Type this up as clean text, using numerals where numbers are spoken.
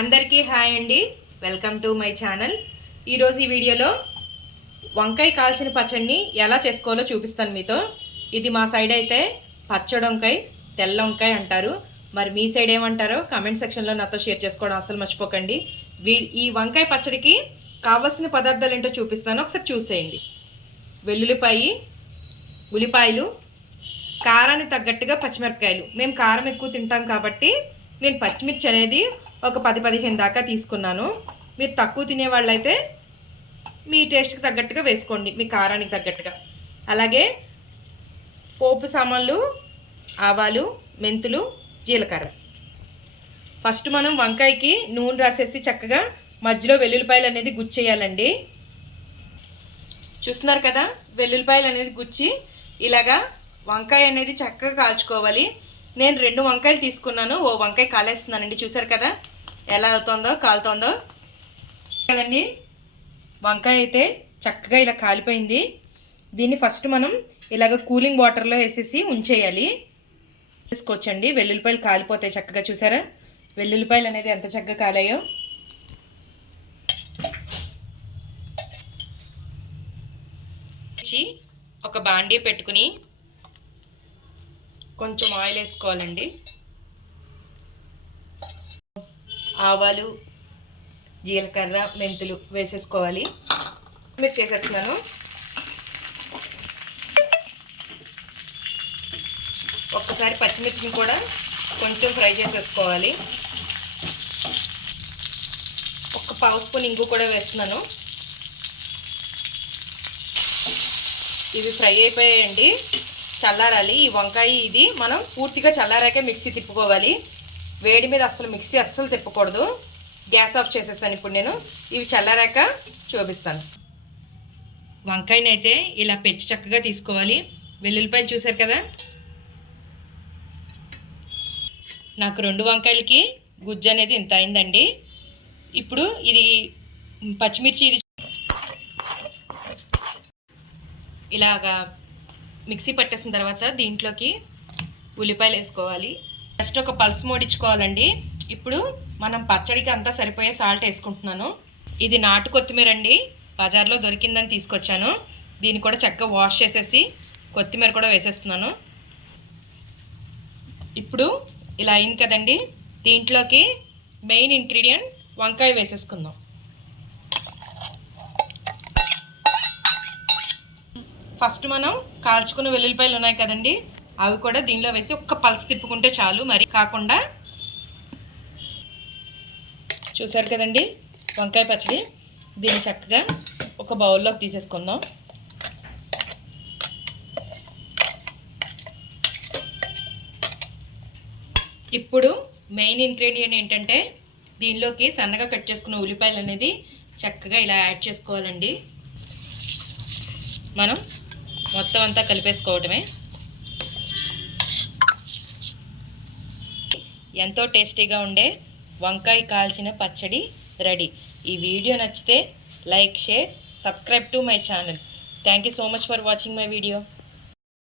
అందరికీ హాయ్ అండి. Welcome to my channel. ఈరోజు ఈ వీడియోలో వంకాయ కాల్చిన పచ్చడిని ఎలా చేసుకోవాలో చూపిస్తాను మీతో. ఇది మా సైడ్ అయితే పచ్చడి వంకాయ, తెల్ల వంకాయ అంటారు. మరి మీ సైడ్ ఏమంటారో కామెంట్ సెక్షన్లో నాతో షేర్ చేసుకోవడం అస్సలు మర్చిపోకండి. ఈ వంకాయ పచ్చడికి కావాల్సిన పదార్థాలు ఏంటో చూపిస్తాను, ఒకసారి చూసేయండి. వెల్లుల్లిపాయి, ఉల్లిపాయలు, కారానికి తగ్గట్టుగా పచ్చిమిరపకాయలు. మేము కారం ఎక్కువ తింటాం కాబట్టి నేను పచ్చిమిర్చి అనేది ఒక 10-15 దాకా తీసుకున్నాను. మీరు తక్కువ తినేవాళ్ళైతే మీ టేస్ట్కి తగ్గట్టుగా వేసుకోండి, మీ కారానికి తగ్గట్టుగా. అలాగే పోపు సామాన్లు, ఆవాలు, మెంతులు, జీలకర్ర. ఫస్ట్ మనం వంకాయకి నూనె రాసేసి చక్కగా మధ్యలో వెల్లుల్లిపాయలు అనేది గుచ్చేయాలండి. చూస్తున్నారు కదా, వెల్లుల్లిపాయలు అనేది గుచ్చి ఇలాగా వంకాయ అనేది చక్కగా కాల్చుకోవాలి. నేను 2 వంకాయలు తీసుకున్నాను. ఓ వంకాయ కాలేస్తున్నానండి. చూసారు కదా ఎలా అవుతుందో, కాలుతుందో కదండి. వంకాయ అయితే చక్కగా ఇలా కాలిపోయింది. దీన్ని ఫస్ట్ మనం ఇలాగ కూలింగ్ వాటర్లో వేసేసి ఉంచేయాలి. తీసుకోవచ్చండి. వెల్లుల్లిపాయలు కాలిపోతాయి చక్కగా. చూసారా వెల్లుల్లిపాయలు అనేది ఎంత చక్కగా కాలాయో. ఒక బాండీ పెట్టుకుని కొంచెం ఆయిల్ వేసుకోవాలండి. ఆవాలు, జీలకర్ర, మెంతులు వేసేసుకోవాలి. మీరు చేసేస్తున్నాను. ఒక్కసారి పచ్చిమిర్చిని కూడా కొంచెం ఫ్రై చేసేసుకోవాలి. ఒక పావు స్పూన్ ఇంగు కూడా వేస్తున్నాను. ఇవి ఫ్రై అయిపోయాయండి. చల్లారాలి. ఈ వంకాయ ఇది మనం పూర్తిగా చల్లారాకే మిక్సీ తిప్పుకోవాలి. వేడి మీద మిక్సీ అస్సలు తిప్పకూడదు. గ్యాస్ ఆఫ్ చేసేసాను ఇప్పుడు నేను. ఇవి చల్లారాక చూపిస్తాను. వంకాయని అయితే ఇలా పెంచి చక్కగా తీసుకోవాలి. వెల్లుల్లిపాయలు చూసారు కదా, నాకు 2 వంకాయలకి గుజ్జు అనేది ఇంత అయిందండి. ఇప్పుడు ఇది పచ్చిమిర్చి ఇలాగా మిక్సీ పట్టేసిన తర్వాత దీంట్లోకి ఉల్లిపాయలు వేసుకోవాలి. ఫస్ట్ ఒక పల్స్ మోడించుకోవాలండి. ఇప్పుడు మనం పచ్చడికి అంతా సరిపోయే సాల్ట్ వేసుకుంటున్నాను. ఇది నాటు కొత్తిమీర అండి, బజార్లో దొరికిందని తీసుకొచ్చాను. దీన్ని కూడా చక్కగా వాష్ చేసేసి కొత్తిమీర కూడా వేసేస్తున్నాను. ఇప్పుడు ఇలా అయింది కదండి. దీంట్లోకి మెయిన్ ఇంగ్రీడియంట్ వంకాయ వేసేసుకుందాం. ఫస్ట్ మనం కాల్చుకున్న వెల్లుల్లిపాయలు ఉన్నాయి కదండి, అవి కూడా దీనిలో వేసి ఒక్క పల్స్ తిప్పుకుంటే చాలు, మరి కాకుండా. చూసారు కదండి వంకాయ పచ్చడి. దీన్ని చక్కగా ఒక బౌల్లోకి తీసేసుకుందాం. ఇప్పుడు మెయిన్ ఇంగ్రీడియంట్ ఏంటంటే దీనిలోకి సన్నగా కట్ చేసుకున్న ఉల్లిపాయలు అనేది చక్కగా ఇలా యాడ్ చేసుకోవాలండి. మనం మొత్తం అంతా కలిపేసుకోవటమే. ఎంతో టేస్టీగా ఉండే వంకాయ కాల్చిన పచ్చడి రెడీ. ఈ వీడియో నచ్చితే like, share, subscribe to my channel. Thank you so much for watching my video.